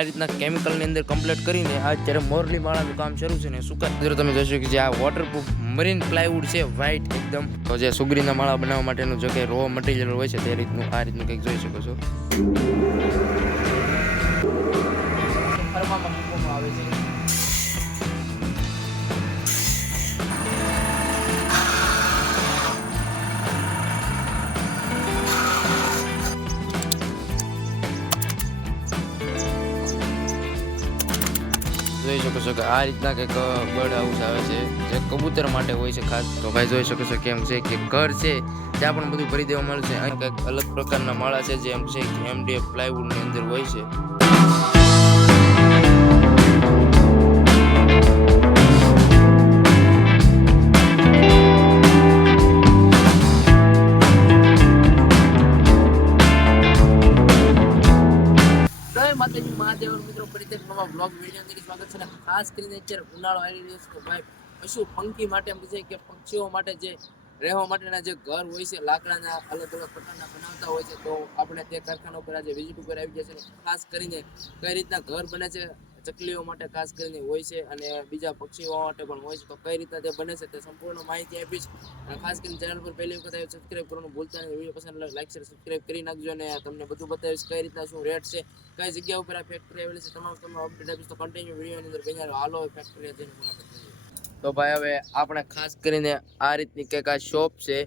આ રીતના કેમિકલની અંદર કમ્પ્લીટ કરીને આ અત્યારે મોરલી માળાનું કામ શરૂ છે ને સુકા મિત્રો, તમે જોશો કે જે આ વોટરપ્રૂફ મરીન પ્લાયવુડ છે વ્હાઇટ એકદમ. તો જે સુગરીના માળા બનાવવા માટેનું જે કંઈ રો મટીરિયલ હોય છે તે રીતનું આ રીતનું કંઈક જોઈ શકો છો. જોઈ શકો છો કે આ રીતના કંઈક બર્ડ હાઉસ આવે છે, જે કબૂતર માટે હોય છે ખાસ. તો ભાઈ જોઈ શકો છો કેમ છે કે ઘર છે ત્યાં પણ બધું ભરી દેવા મળશે છે. અહીં કંઈક અલગ પ્રકારના માળા છે જે એમ છે કે એમડીએફ પ્લાયવુડની અંદર હોય છે. નવા બ્લોગ વીડિયો અંદર સ્વાગત છે ખાસ કરીને અત્યારે ઉનાળો આવી રહ્યો છે તો ભાઈ, પશુ પંખી માટે એમ છે કે પક્ષીઓ માટે જે રહેવા માટેના જે ઘર હોય છે, લાકડાના અલગ અલગ પ્રકારના બનાવતા હોય છે, તો આપણે તે કારખાના ઉપર આજે વિઝિટ ઉપર આવી ગયા છે ખાસ કરીને કઈ રીતના ઘર બને છે ચકલીઓ માટે ખાસ કરીને હોય છે અને બીજા પક્ષીઓ માટે પણ હોય છે. તો કઈ રીતના તે બને છે તે સંપૂર્ણ માહિતી આપીશ. અને ખાસ કરીને ચેનલ પર પહેલી વખત આવ્યો સબસ્ક્રાઇબ કરવાનું ભૂલતા નહીં. વીડિયો પસંદ લાઈક શેર સબસ્ક્રાઇબ કરી નાખજો અને તમને બધું બતાવીશ કઈ રીતના શું રેટ છે, કઈ જગ્યા ઉપર આ ફેક્ટરી આવેલી છે તમામ તમે અપડેટ આપીશ. તો કન્ટિન્યુ વિડીયોની અંદર રહો. હાલો ફેક્ટરી જઈને તો ભાઈ હવે આપણે ખાસ કરીને આ રીતની કંઈક આ શોપ છે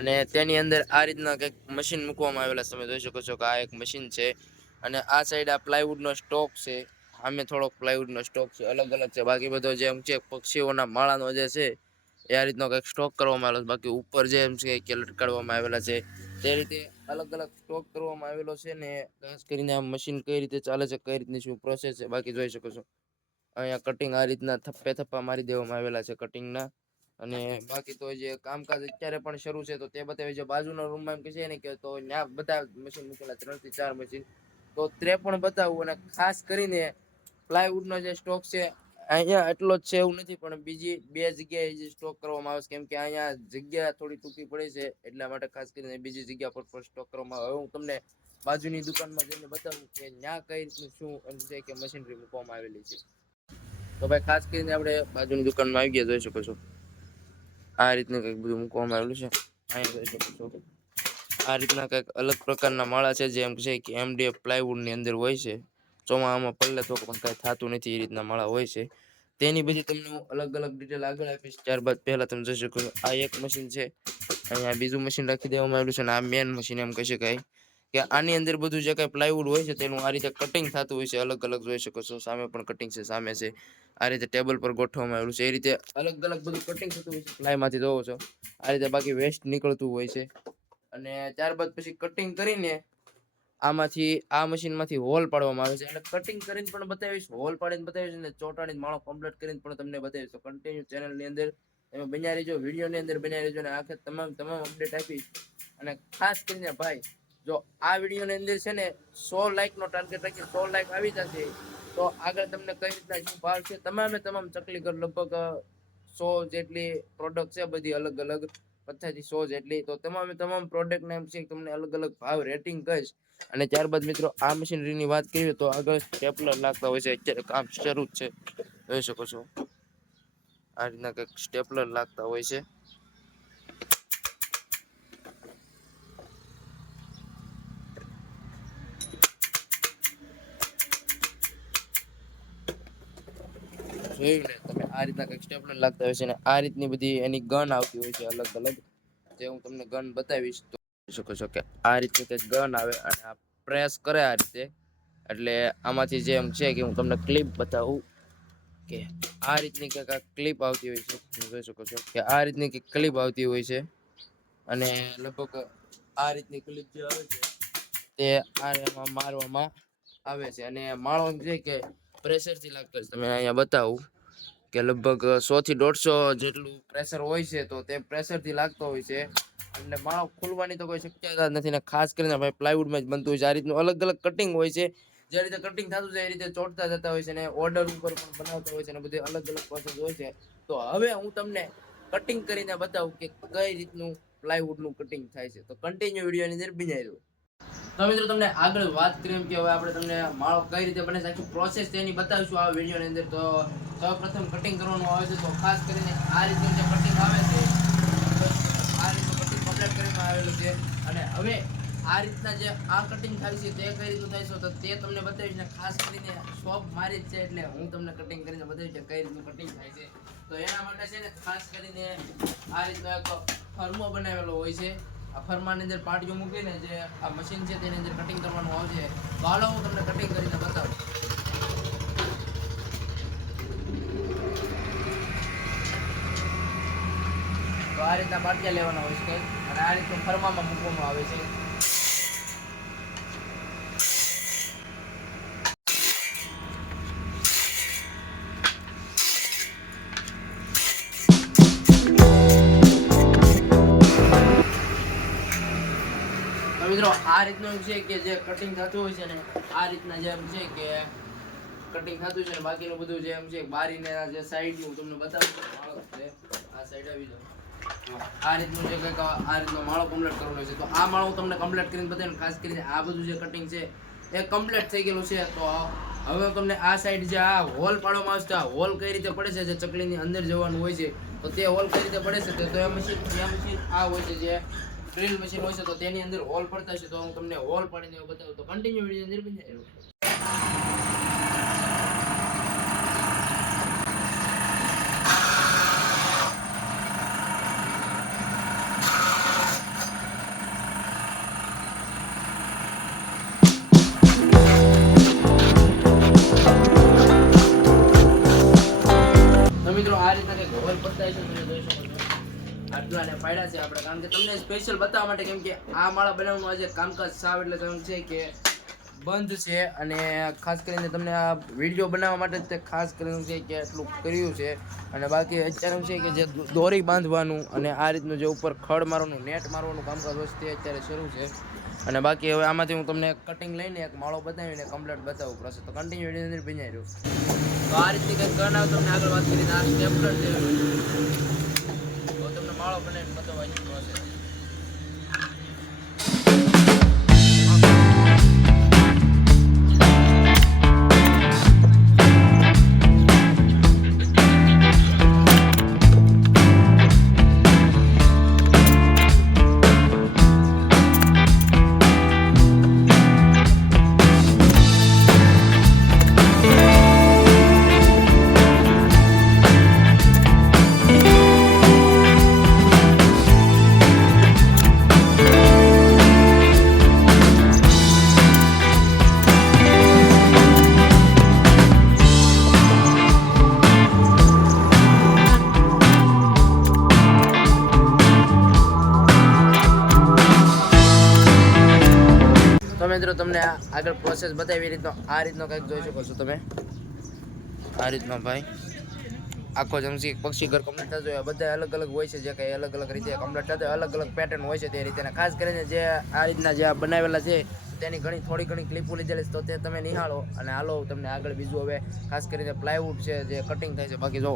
અને તેની અંદર આ રીતના કંઈક મશીન મૂકવામાં આવેલા. તમે જોઈ શકો છો કે આ એક મશીન છે અને આ સાઈડ આ પ્લાયવુડનો સ્ટોક છે. સામે થોડોક પ્લાયવુડનો સ્ટોક છે અલગ અલગ છે. બાકી બધો જે એમ છે, પક્ષીઓના માળાનો જે છે, એ આ રીતનો કંઈક સ્ટોક કરવામાં આવેલો છે. બાકી ઉપર જે એમ છે, કે લટકાડવામાં આવેલા છે, તે રીતે અલગ અલગ સ્ટોક કરવામાં આવેલો છે ને ખાસ કરીને આ મશીન કઈ રીતે ચાલે છે, કઈ રીતની શું પ્રોસેસ છે, બાકી જોઈ શકો છો. અહીંયા કટિંગ આ રીતના થપ્પે થપ્પા મારી દેવામાં આવેલા છે કટિંગના અને બાકી તો જે કામકાજ અત્યારે પણ શરૂ છે, તો તે બતાવે છે, બાજુના રૂમમાં એમ કહે છે ને કે તો ત્યાં બધા મશીન મૂકેલા, ત્રણથી ચાર મશીન તો તે પણ બતાવું અને ખાસ કરીને પ્લાયવુડનો જે સ્ટોક છે, અહીંયા એટલો જ છે એવું નથી, પણ બીજી બે જગ્યાએ જે સ્ટોક કરવામાં આવે છે, કેમ કે અહીંયા જગ્યા થોડી ટૂંકી પડે છે, એટલા માટે ખાસ કરીને બીજી જગ્યા પર પણ સ્ટોક કરવામાં આવે. હું તમને બાજુની દુકાનમાં જઈને બતાવું કે ત્યાં કઈ રીતનું શું એમ છે કે મશીનરી મૂકવામાં આવેલી છે. તો ભાઈ, ખાસ કરીને આપણે બાજુની દુકાનમાં આવી ગયા, જોઈ શકો છો. આ રીતનું કંઈક બધું મૂકવામાં આવેલું છે. અહીંયા જોઈ શકો છો. આ રીતના કંઈક અલગ પ્રકારના માળા છે, જેમ છે કે એમડીએફ પ્લાયવુડની અંદર હોય છે. ચોમાસામાં પલ્લે તો પણ કાંઈ થતું નથી એ રીતના માળા હોય છે. તેની બધી તમને હું અલગ અલગ ડિટેલ આગળ આપીશ. ત્યારબાદ પહેલાં તમે જોઈ શકો આ એક મશીન છે. અહીંયા બીજું મશીન રાખી દેવામાં આવેલું છે અને આ મેન મશીન એમ કહી શકાય કે આની અંદર બધું જે કાંઈ પ્લાયવુડ હોય છે તેનું આ રીતે કટિંગ થતું હોય છે. અલગ અલગ જોઈ શકો છો, સામે પણ કટિંગ છે, સામે છે. આ રીતે ટેબલ પર ગોઠવવામાં આવેલું છે. એ રીતે અલગ અલગ બધું કટિંગ થતું હોય છે. પ્લાયમાંથી જોવો છો. આ રીતે બાકી વેસ્ટ નીકળતું હોય છે. અને ત્યારબાદ પછી કટિંગ કરીને આમાંથી, આ મશીનમાંથી હોલ પાડવામાં આવે છે. એટલે કટિંગ કરીને પણ બતાવીશ, હોલ પાડીને બતાવીશ અને ચોટાડીને માળો કમ્પ્લીટ કરીને પણ તમને બતાવીશ. તો કન્ટિન્યુ ચેનલની અંદર તમે બન્યા રહેજો વિડીયોની અંદર બન્યા રહેજો અને આખે તમામ તમામ અપડેટ આપીશ. અને ખાસ કરીને ભાઈ, જો આ વિડીયોની અંદર છે ને સો લાઇકનો ટાર્ગેટ રાખી સો લાઇક આવી જશે, તો આગળ તમને કઈ રીતના શું ભાવ છે, તમામે તમામ ચકલી ઘર લગભગ સો જેટલી પ્રોડક્ટ છે, બધી અલગ અલગ પચાસથી સો જેટલી. તો તમામે તમામ પ્રોડક્ટના એમ છે તમને અલગ અલગ ભાવ રેટિંગ કહીશ. અને ત્યારબાદ મિત્રો, આ મશીનરીની વાત કરીએ તો આગળ સ્ટેપલર લાગતા હોય છે. અત્યારે કામ શરૂ જ છે. જોઈ શકો છો. આ રીતના કંઈક સ્ટેપલર લાગતા હોય છે. જોયું ને, તમે આ રીતના કંઈક સ્ટેપલર લાગતા હોય છે અને આ રીતની બધી એની ગન આવતી હોય છે અલગ અલગ. જે હું તમને ગન બતાવીશ તો શકો છો કે આ રીતની કંઈક ગન આવે અને આ પ્રેસ કરે આ રીતે. એટલે આમાંથી જે એમ છે કે હું તમને ક્લિપ બતાવું કે આ રીતની કંઈક આ ક્લિપ આવતી હોય છે. તમે જોઈ શકો છો કે આ રીતની કંઈક ક્લિપ આવતી હોય છે. અને લગભગ આ રીતની ક્લિપ જે આવે છે તે આ રીતમાં મારવામાં આવે છે. અને માળો છે કે પ્રેશરથી લાગતો છે. તમે અહીંયા બતાવું. કે લગભગ સો થી દોઢસો જેટલું પ્રેશર હોય છે, તો તે પ્રેશરથી લાગતો હોય છે. એટલે માળો ખોલવાની તો કોઈ શક્યતા નથી ને ખાસ કરીને ભાઈ પ્લાયવુડમાં જ બનતું હોય છે. આ રીતનું અલગ અલગ કટિંગ હોય છે. જે રીતે કટિંગ થતું છે એ રીતે ચોટતા જતા હોય છે ને ઓર્ડર ઉપર પણ બનાવતા હોય છે ને બધી અલગ અલગ પ્રોસેસ હોય છે. તો હવે હું તમને કટિંગ કરીને બતાવું કે કઈ રીતનું પ્લાયવુડનું કટિંગ થાય છે. તો કન્ટિન્યુ વિડીયોની અંદર બિનાઈ રહ્યું તો મિત્રો, તમને આગળ વાત કરીએ કે હવે આપણે તમને માળો કઈ રીતે બને છે, આખી પ્રોસેસ તેની બતાવીશું આ વિડીયોની અંદર. તો સૌપ્રથમ કટિંગ કરવાનું આવે છે, તો ખાસ કરીને આ રીતનું જે કટિંગ આવે છે, આ રીતનું કટિંગ કમ્પ્લીટ કરવામાં આવેલું છે. અને હવે આ રીતના જે આ કટિંગ થાય છે, તે કઈ રીતનું થાય છે, તો તે તમને બતાવીશ. ને ખાસ કરીને શોપ મારી જ છે, એટલે હું તમને કટિંગ કરીને બતાવીશ કઈ રીતનું કટિંગ થાય છે. તો એના માટે છે ને ખાસ કરીને આ રીતનો એક ફર્મો બનાવેલો હોય છે. આ ફર્માની અંદર પાટીઓ મૂકીને જે આ મશીન છે તેની અંદર કટિંગ કરવાનું આવશે. તો હાલો હું તમને કટિંગ કરીને બતાવું. તો આ રીતના પાટિયા લેવાના હોય છે. અને આ રીતનું ફરમામાં મૂકવામાં આવે છે. મિત્રો, આ રીતનો છે કે જે કટિંગ થતું હોય છે ને, આ રીતના જે છે કે કટિંગ થતું છે બાકીનું બધું જે એમ છે બારીને જે સાઈડનું તમને બતાવું આ સાઈડ આવી જાઉં. આ રીતનું જે કંઈક આ રીતનો માળો કમ્પ્લીટ કરવાનો છે. તો આ માળો તમને કમ્પ્લીટ કરીને બતાવીને ખાસ કરીને આ બધું જે કટિંગ છે, એ કમ્પ્લીટ થઈ ગયેલું છે. તો હવે હું તમને આ સાઈડ જે આ હોલ પાડવામાં આવશે આ હોલ કઈ રીતે પડે છે, જે ચકલીની અંદર જવાનું હોય છે, તો તે હોલ કઈ રીતે પડે છે, તો એ મશીન એ મશીન આ હોય છે જે ડ્રિલ મશીન હોય છે, તો તેની અંદર હોલ પડતા છે તો હું તમને હોલ પાડીને બતાવું. તો કન્ટિન્યુ વીડિયો અંદર બની સ્પેશિયલ બતાવવા માટે કેમ કે આ માળા બનાવવાનું આજે કામકાજ સાવ એટલે તમે છે કે બંધ છે અને ખાસ કરીને તમને આ વીડિયો બનાવવા માટે તે ખાસ કરીને છે કે એટલું કર્યું છે. અને બાકી અત્યારે છે કે જે દોરી બાંધવાનું અને આ રીતનું જે ઉપર ખડ મારવાનું, નેટ મારવાનું કામકાજ હોય તે અત્યારે શરૂ છે. અને બાકી હવે આમાંથી હું તમને કટિંગ લઈને એક માળો બતાવીને કમ્પ્લીટ બતાવું પ્રોસેસ તો કન્ટિન્યુ વીડિયો અંદર બિનાઈ રહ્યું. તો આ રીતની કંઈક કરનાર તમને આગળ વાત કરીને આ સ્ટેપલર છે. તો તમને માળો બનાવીને બતાવવાની પ્રોસેસ મિત્રો, તમને આગળ પ્રોસેસ બતાવી રીતનો, આ રીતનો કંઈક જોઈ શકો છો તમે. આ રીતનો ભાઈ. આખો જમશી પક્ષી ઘર કમ્પ્લીટ થતો હોય. બધા અલગ અલગ હોય છે, જે કંઈ અલગ અલગ રીતે કમ્પ્લીટ થતો અલગ અલગ પેટર્ન હોય છે તે રીતે. ખાસ કરીને જે આ રીતના જે બનાવેલા છે, તેની ઘણી, થોડી ઘણી ક્લિપો લીધેલી તો તે તમે નિહાળો. અને હાલો, તમને આગળ બીજું હવે ખાસ કરીને પ્લાયવુડ છે, જે કટિંગ થાય છે. બાકી જો,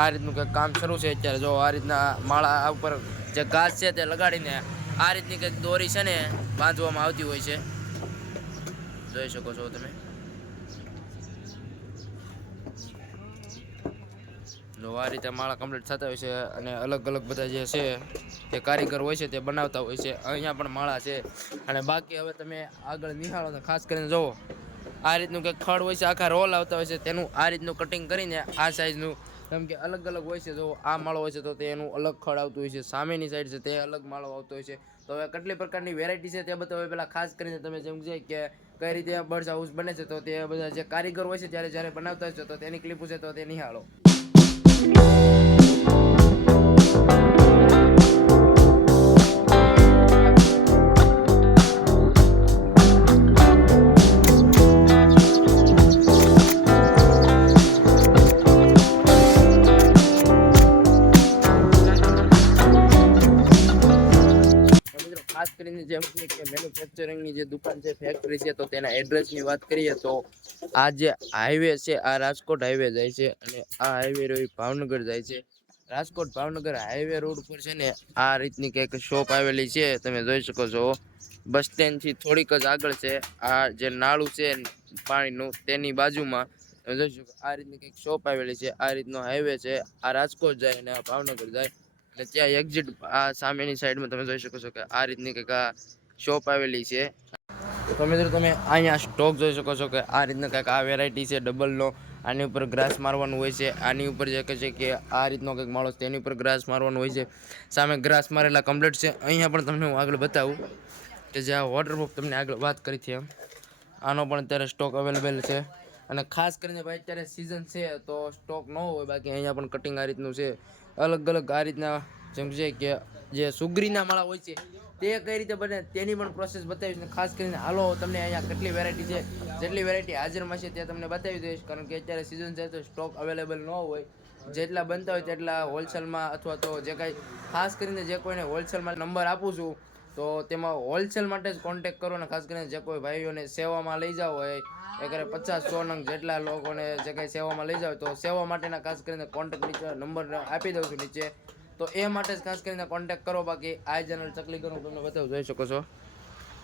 આ રીતનું કંઈક કામ શરૂ છે અત્યારે. જો આ રીતના માળા ઉપર જે ઘાસ છે તે લગાડીને આ રીતની કંઈક દોરી છે ને બાંધવામાં આવતી હોય છે. જોઈ શકો છો તમે. જો આ રીતે માળા કમ્પ્લીટ થતા હોય છે અને અલગ અલગ બધા જે છે તે કારીગર હોય છે તે બનાવતા હોય છે. અહીંયા પણ માળા છે. અને બાકી હવે તમે આગળ નિહાળો તો ખાસ કરીને જુઓ આ રીતનું કંઈક ખડ હોય છે, આખા રોલ આવતા હોય છે. તેનું આ રીતનું કટિંગ કરીને આ સાઈઝનું કેમ કે અલગ અલગ હોય છે, જો આ માળો હોય છે, તો તે એનું અલગ ખડ આવતું હોય છે. સામેની સાઈડ છે, તે અલગ માળો આવતો હોય છે. તો હવે કેટલી પ્રકારની વેરાયટી છે તે બતાવે. પહેલાં ખાસ કરીને તમે જેમ છે કે કઈ રીતે બર્ડ હાઉસ બને છે, તો તે બધા જે કારીગર હોય છે, ત્યારે જ્યારે બનાવતા હોય છે, તો તેની ક્લિપો છે, તો તે નિહાળો. ખાસ જેમ કે મેન્યુફેક્ચરિંગની જે દુકાન છે ફેક્ટરી છે, તો તેના એડ્રેસની વાત કરીએ તો આ જે હાઈવે છે, આ રાજકોટ હાઈવે જાય છે અને આ હાઈવે રહ્યો ભાવનગર જાય છે. રાજકોટ ભાવનગર હાઈવે રોડ ઉપર છે ને આ રીતની કંઈક શોપ આવેલી છે, તમે જોઈ શકો છો. બસ સ્ટેન્ડથી થોડીક જ આગળ છે, આ જે નાળું છે, પાણીનું તેની બાજુમાં તમે જોઈ શકો આ રીતની કંઈક શોપ આવેલી છે, આ રીતનો હાઈવે છે, આ રાજકોટ જાય અને આ ભાવનગર જાય. અને ત્યાં એક્ઝિટ આ સામેની સાઈડમાં તમે જોઈ શકો છો કે આ રીતની કંઈક આ શોપ આવેલી છે. તો મિત્રો તમે અહીંયા સ્ટોક જોઈ શકો છો કે આ રીતના કંઈક આ વેરાયટી છે ડબલનો આની ઉપર ગ્રાસ મારવાનું હોય છે. આની ઉપર જે કહે છે કે આ રીતનો કંઈક માળો તેની ઉપર ગ્રાસ મારવાનું હોય છે. સામે ગ્રાસ મારેલા કમ્પ્લીટ છે. અહીંયા પણ તમને હું આગળ બતાવું કે જે આ વોટરપ્રૂફ તમને આગળ વાત કરી હતી એમ. આનો પણ અત્યારે સ્ટોક અવેલેબલ છે. અને ખાસ કરીને ભાઈ અત્યારે સિઝન છે તો સ્ટોક ન હોય, બાકી અહીંયા પણ કટિંગ આ રીતનું છે. અલગ અલગ આ રીતના જેમ કે જે સુગરીના માળા હોય છે, તે કઈ રીતે બને તેની પણ પ્રોસેસ બતાવીશ ખાસ કરીને હાલો તમને અહીંયા કેટલી વેરાયટી છે, જેટલી વેરાયટી હાજરમાં છે તે તમને બતાવી દઈશ. કારણ કે અત્યારે સિઝન છે તો સ્ટોક અવેલેબલ ન હોય. જેટલા બનતા હોય તેટલા હોલસેલમાં અથવા તો જે કાંઈ ખાસ કરીને જે કોઈને હોલસેલમાં નંબર આપું છું તો તેમાં હોલસેલ માટે જ કોન્ટેક કરો ને ખાસ કરીને જે કોઈ ભાઈઓને સેવામાં લઈ જાવ હોય, એ પચાસ સો નંગ જેટલા લોકોને જે કંઈ સેવામાં લઈ જાવ તો સેવા માટેના ખાસ કરીને કોન્ટેક નીચે નંબર આપી દઉં છું નીચે. તો એ માટે જ ખાસ કરીને કોન્ટેક કરો, બાકી આ ચેનલ ચકલી હું તમને બતાવું, જોઈ શકો છો.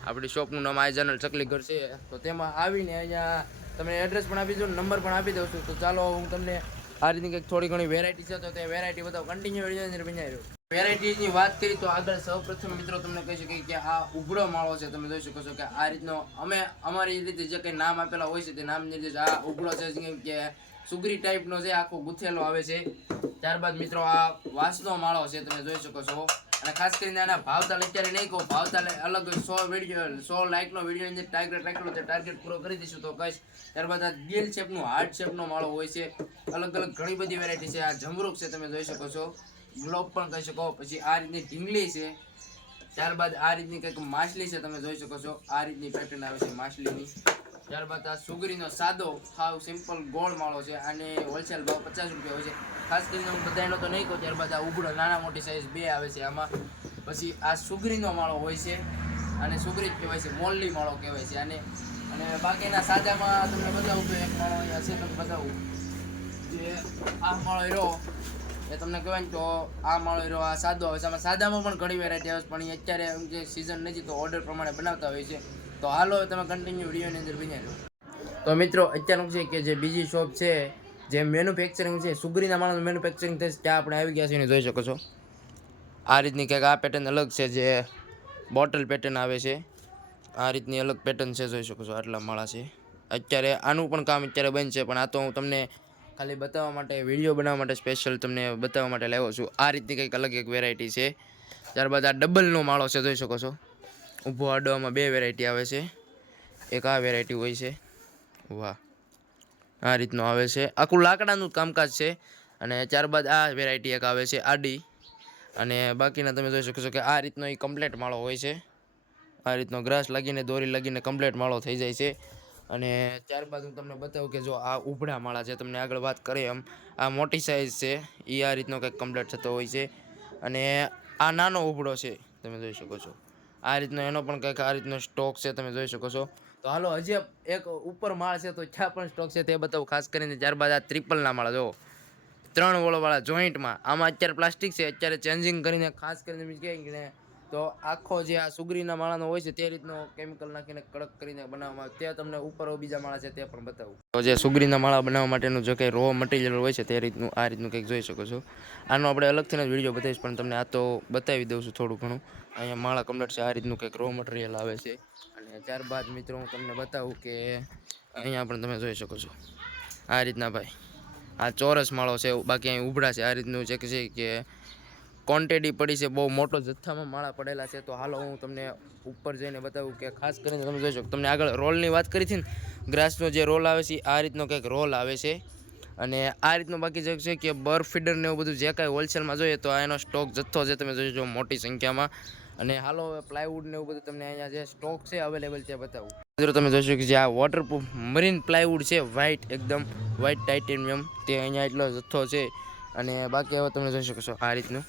આપણી શોપનું નામ આ ચેનલ ચકલી ઘર છે. તો તેમાં આવીને અહીંયા તમને એડ્રેસ પણ આપી દઉં નંબર પણ આપી દઉં છું. તો ચાલો, હું તમને આ રીતની કંઈક થોડી ઘણી વેરાયટી છે, તો તે વેરાયટી બતાવો. કન્ટિન્યુ વીડિયો અંદર વેરાયટીની વાત કરી તો આગળ સૌપ્રથમ મિત્રો તમને કહી શકીએ કે આ ઉભરો માળો છે, તમે જોઈ શકો છો કે આ રીતનો અમે અમારી રીતે જે કંઈ નામ આપેલા હોય છે તે નામની રીતે આ ઉભરો છે કે સુગરી ટાઈપનો છે આખો ગુથેલો આવે છે. ત્યારબાદ મિત્રો આ વાંસનો માળો છે, તમે જોઈ શકો છો. અને ખાસ કરીને આના ભાવતાલ અત્યારે નહીં કહું, ભાવતાલ અલગ સો વીડિયો, સો લાઇકનો વીડિયો અંદર ટાર્ગેટ રાખેલો છે ટાર્ગેટ પૂરો કરી દઈશું તો કહીશ ત્યારબાદ આ દિલ શેપનો, હાર્ટ શેપનો માળો હોય છે. અલગ અલગ ઘણી બધી વેરાયટી છે. આ જમરૂક છે, તમે જોઈ શકો છો. ગ્લોબ પણ કહી શકો, પછી આ રીતની ઢીંગલી છે. ત્યારબાદ આ રીતની કંઈક માછલી છે, તમે જોઈ શકો છો. આ રીતની પેટર્ન આવે છે માછલીની. ત્યારબાદ આ સુગરીનો સાદો સાવ સિમ્પલ ગોળ માળો છે અને હોલસેલ ભાવ પચાસ રૂપિયા હોય છે. ખાસ કરીને હું બધાનો તો નહીં કહું, ત્યારબાદ આ ઉઘડો નાના મોટી સાઇઝ બે આવે છે આમાં. પછી આ સુગરીનો માળો હોય છે અને સુગરી જ કહેવાય છે, મોલ્લી માળો કહેવાય છે અને અને બાકીના સાદામાં તમને બતાવું તો એક માળો અહીંયા છે, તમને બતાવું. જે આ માળો રહ્યો એ તમને કહેવાય તો આ માળો રહ્યો, આ સાદો આવે છે. આમાં સાદામાં પણ ઘણી વેરાયટી આવે છે, પણ અત્યારે જે સિઝન નથી તો ઓર્ડર પ્રમાણે બનાવતા હોય છે. તો હાલો તમે કન્ટિન્યુ વિડીયોની અંદર રહો. તો મિત્રો, અત્યારનું છે કે જે બીજી શોપ છે, જે મેન્યુફેક્ચરિંગ છે, સુગરીના માણસ મેન્યુફેક્ચરિંગ થશે ત્યાં આપણે આવી ગયા છે એને જોઈ શકો છો. આ રીતની કંઈક આ પેટર્ન અલગ છે જે બોટલ પેટર્ન આવે છે. આ રીતની અલગ પેટર્ન છે, જોઈ શકો છો આટલા માળા છે. અત્યારે આનું પણ કામ અત્યારે છે, પણ આ તો હું તમને ખાલી બતાવવા માટે વીડિયો બનાવવા માટે સ્પેશિયલ તમને બતાવવા માટે લાવ્યો છું. આ રીતની કંઈક અલગ એક વેરાયટી છે. ત્યારબાદ આ ડબલનો માળો છે, જોઈ શકો છો. ઊભો આડવામાં બે વેરાયટી આવે છે. એક આ વેરાયટી હોય છે. વાહ. આ રીતનો આવે છે. આખું લાકડાનું કામકાજ છે. અને ત્યારબાદ આ વેરાયટી એક આવે છે, આડી. અને બાકીના તમે જોઈ શકો છો કે આ રીતનો એ કમ્પ્લેટ માળો હોય છે. આ રીતનો ગ્રાસ લાગીને, દોરી લાગીને કમ્પ્લેટ માળો થઈ જાય છે. અને ત્યારબાદ હું તમને બતાવું કે જો આ ઉભડા માળા છે તમને આગળ વાત કરીએ એમ, આ મોટી સાઇઝ છે એ આ રીતનો કંઈક કમ્પ્લેટ થતો હોય છે. અને આ નાનો ઉભડો છે, તમે જોઈ શકો છો. આ રીતનો એનો પણ કંઈક આ રીતનો સ્ટોક છે, તમે જોઈ શકો છો. તો હાલો, હજી એક ઉપર માળ છે, તો ક્યાં પણ સ્ટોક છે તે બતાવું. ખાસ કરીને ત્યારબાદ આ ત્રિપલના માળા જો ત્રણ વોળોવાળા જોઈન્ટમાં આમાં અત્યારે પ્લાસ્ટિક છે, અત્યારે ચેન્જિંગ કરીને ખાસ કરીને કે તો આખો જે આ સુગરીના માળાનો હોય છે તે રીતનો કેમિકલ નાખીને કડક કરીને બનાવવામાં આવે. તે તમને ઉપર બીજા માળા છે તે પણ બતાવું. તો જે સુગરીના માળા બનાવવા માટેનું જે કંઈ રો મટીરિયલ હોય છે તે રીતનું આ રીતનું કંઈક જોઈ શકો છો. આનો આપણે અલગથી જ વીડિયો બતાવીશ, પણ તમને આ તો બતાવી દઉં છું થોડું ઘણું. અહીંયા માળા કમ્પ્લેટ છે, આ રીતનું કંઈક રો મટીરિયલ આવે છે. અને ત્યારબાદ મિત્રો હું તમને બતાવું કે અહીંયા પણ તમે જોઈ શકો છો. આ રીતના ભાઈ. આ ચોરસ માળો છે, બાકી અહીં ઉભડા છે. આ રીતનું જે છે કે ક્વોન્ટિટી પડી છે, બહુ મોટો જથ્થામાં માળા પડેલા છે. તો હાલો હું તમને ઉપર જઈને બતાવું કે ખાસ કરીને તમે જોઈ શકો, તમને આગળ રોલની વાત કરી હતી ને, ગ્રાસનો જે રોલ આવે છે આ રીતનો કંઈક રોલ આવે છે. અને આ રીતનું બાકી જે છે કે બર્ફ ફીડર ને એવું બધું જે કાંઈ હોલસેલમાં જોઈએ તો આ એનો સ્ટોક જથ્થો છે, તમે જોઈ મોટી સંખ્યામાં. અને હાલો હવે પ્લાયવુડ ને એવું બધું તમને અહીંયા જે સ્ટોક છે અવેલેબલ છે, બતાવું. મિત્રો, તમે જોઈ શકો જે આ વોટરપ્રૂફ મરીન પ્લાયવુડ છે વ્હાઇટ એકદમ વ્હાઇટ ટાઇટેનિયમ તે અહીંયા એટલો જથ્થો છે. અને બાકી હવે તમે જોઈ શકો છો આ રીતનું.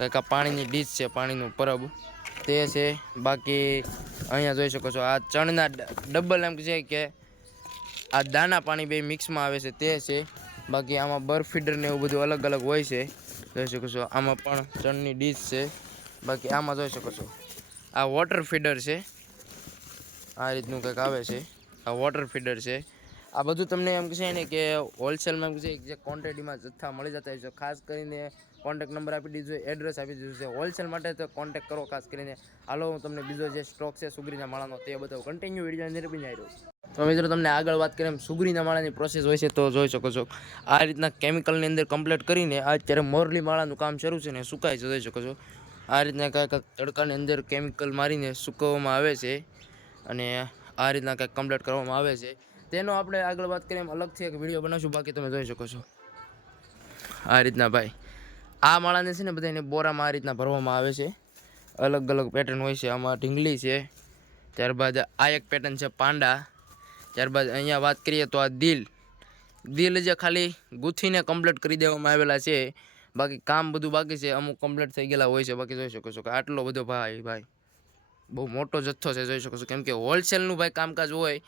કંઈક આ પાણીની ડીશ છે, પાણીનું પરબ. તે છે. બાકી અહીંયા જોઈ શકો છો, આ ચણના ડબલ એમ છે કે આ દાના પાણી બે મિક્સમાં આવે છે, તે છે. બાકી આમાં બર્ફ ફીડર ને એવું બધું અલગ અલગ હોય છે. જોઈ શકો છો, આમાં પણ ચણની ડીશ છે. બાકી આમાં જોઈ શકો છો, આ વોટર ફીડર છે. આ રીતનું કંઈક આવે છે. આ વોટર ફીડર છે. આ બધું તમને એમ છે ને કે હોલસેલમાં એમ છે જે ક્વોન્ટિટીમાં જથ્થા મળી જતા હોય છે, ખાસ કરીને કોન્ટેક્ટ નંબર આપી દીધો એડ્રેસ આપી દીધું છે. હોલસેલ માટે તો કોન્ટેક્ટ કરો, ખાસ કરીને હાલો, હું તમને બીજો જે સ્ટોક છે, સુગરીના માળાનો, તે બધો કન્ટિન્યુ વીડિયો અંદર બી આવી રહ્યો તો મિત્રો, તમને આગળ વાત કરીએ સુગરીના માળાની પ્રોસેસ હોય છે, તો જોઈ શકો છો. આ રીતના કેમિકલની અંદર કમ્પ્લીટ કરીને અત્યારે મોરલી માળાનું કામ શરૂ છે ને સુકાય છે, જોઈ શકો છો. આ રીતના કાંઈક તડકાની અંદર કેમિકલ મારીને સૂકવવામાં આવે છે અને આ રીતના કાંઈક કમ્પ્લીટ કરવામાં આવે છે. તેનો આપણે આગળ વાત કરીએ અલગથી એક વીડિયો બનાવશું, બાકી તમે જોઈ શકો છો. આ રીતના ભાઈ. આ માળાને છે ને બધાને બોરામાં આ રીતના ભરવામાં આવે છે. અલગ અલગ પેટર્ન હોય છે. આમાં ઢીંગલી છે. ત્યારબાદ આ એક પેટર્ન છે પાંડા. ત્યારબાદ અહીંયા વાત કરીએ તો આ દિલ. દિલ જે ખાલી ગૂંથીને કમ્પ્લીટ કરી દેવામાં આવેલા છે. બાકી કામ બધું બાકી છે. અમુક કમ્પ્લીટ થઈ ગયેલા હોય છે. બાકી જોઈ શકો છો કે આટલો બધો ભાઈ ભાઈ. બહુ મોટો જથ્થો છે. જોઈ શકો છો કેમ કે હોલસેલનું ભાઈ કામકાજ હોય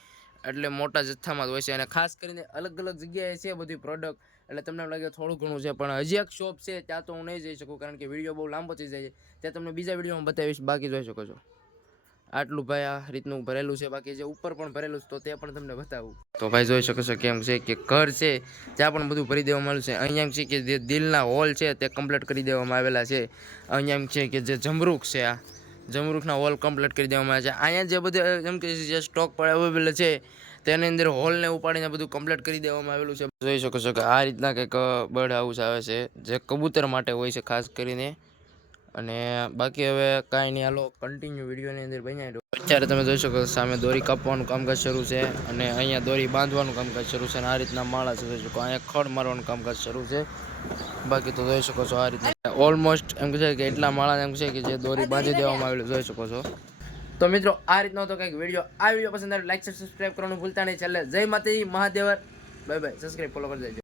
એટલે મોટા જથ્થામાં જ હોય છે. અને ખાસ કરીને અલગ અલગ જગ્યાએ છે બધી પ્રોડક્ટ એટલે તમને લાગે થોડું ઘણું છે, પણ હજી એક શોપ છે, ત્યાં તો હું નહીં જઈ શકું, કારણ કે વીડિયો બહુ લાંબો થઈ જાય છે. ત્યાં તમને બીજા વિડીયોમાં બતાવીશ, બાકી જોઈ શકો છો. આટલું ભાઈ આ રીતનું ભરેલું છે, બાકી જે ઉપર પણ ભરેલું છે, તો તે પણ તમને બતાવું. તો ભાઈ જોઈ શકો છો કેમ છે કે ઘર છે, ત્યાં પણ બધું ભરી દેવામાં આવ્યું છે. અહીંયા છે કે જે દિલના હોલ છે, તે કમ્પ્લીટ કરી દેવામાં આવેલા છે. અહીંયા એમ છે કે જે જમરૂખ છે આ, જમરૂખના હોલ કમ્પ્લીટ કરી દેવામાં આવે છે. અહીંયા જે બધે એમ કે જે સ્ટોક પર અવેલેબલ છે તેની અંદર હોલને ઉપાડીને બધું કમ્પ્લીટ કરી દેવામાં આવેલું છે. જોઈ શકો છો કે આ રીતના કંઈક બર્ડ હાઉસ આવે છે, જે કબૂતર માટે હોય છે ખાસ કરીને. અને બાકી હવે કાંઈ નહીં, હાલો કન્ટિન્યુ વિડીયોની અંદર બન્યા અત્યારે તમે જોઈ શકો સામે દોરી કાપવાનું કામકાજ શરૂ છે અને અહીંયા દોરી બાંધવાનું કામકાજ શરૂ છે અને આ રીતના માળા છે, જોઈ શકો. અહીંયા ખડ મારવાનું કામકાજ શરૂ છે. બાકી તો જોઈ શકો છો આ રીતના. ઓલમોસ્ટ એમ કહે છે કે એટલા માળા એમ છે કે જે દોરી બાંધી દેવામાં આવેલું જોઈ શકો છો. તો મિત્રો, આ રીતનો તો કંઈક વીડિયો આ વીડિયો પસંદ આવે લાઈક સબસ્ક્રાઈબ કરવાનું ભૂલતા નહીં. છેલ્લે જય માતાજી, મહાદેવર. બાય બાય સબસ્ક્રાઈબ ફોલો કરી દેજો.